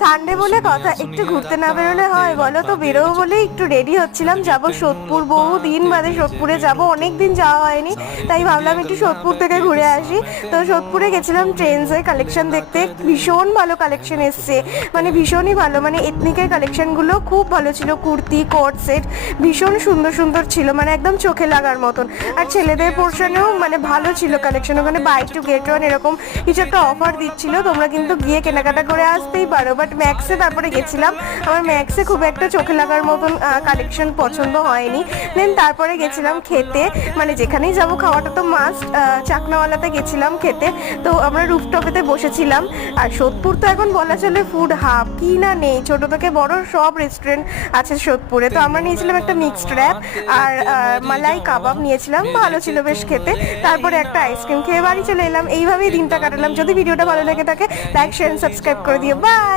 Sunday বলে কথা, একটু ঘুরতে না বেরোলে হয় বলো? তো বেরোবো বলে একটু রেডি হচ্ছিলাম, যাব সোদপুর। বহু দিন বাদে সোদপুরে যাব, অনেক দিন যাওয়া হয়নি, তাই ভাবলাম একটু সোদপুর থেকে ঘুরে আসি। তো সোদপুরে গেছিলাম ট্রেন্ডসের কালেকশন দেখতে, ভীষণ ভালো কালেকশন এসছে, মানে ভীষণই ভালো, মানে এথনিকের কালেকশনগুলো খুব ভালো ছিল। কুর্তি, কোট সেট ভীষণ সুন্দর সুন্দর ছিল, মানে একদম চোখে লাগার মতন। আর ছেলেদের পোর্শনেও মানে ভালো ছিল কালেকশন, ওখানে বাই টু গেট ওয়ান এরকম কিছু একটা অফার দিচ্ছিল। তোমরা কিন্তু গিয়ে কেনাকাটা করে আসতেই পারো। বাট ম্যাক্সে তারপরে গেছিলাম, আমার ম্যাক্সে খুব একটা চোখে লাগার মতন কালেকশন পছন্দ হয়নি। দেন তারপরে গেছিলাম খেতে, মানে যেখানেই যাব খাওয়াটা তো মাস্ট। চাকনাওয়ালাতে গেছিলাম খেতে, তো আমরা রুফটপেতে বসেছিলাম। আর সোদপুর তো এখন বলা চলে ফুড হাব, কি না নেই, ছোট থেকে বড় সব রেস্টুরেন্ট আছে সোদপুরে। তো আমরা নিয়েছিলাম একটা মিক্সড র্যাপ আর মালাই কাবাব নিয়েছিলাম, ভালো ছিল বেশ খেতে। তারপরে একটা আইসক্রিম খেয়ে বাড়ি চলে এলাম। এইভাবেই দিনটা কাটালাম। যদি ভিডিওটা ভালো লেগে থাকে লাইক শেয়ার সাবস্ক্রাইব করে দিও। বাই।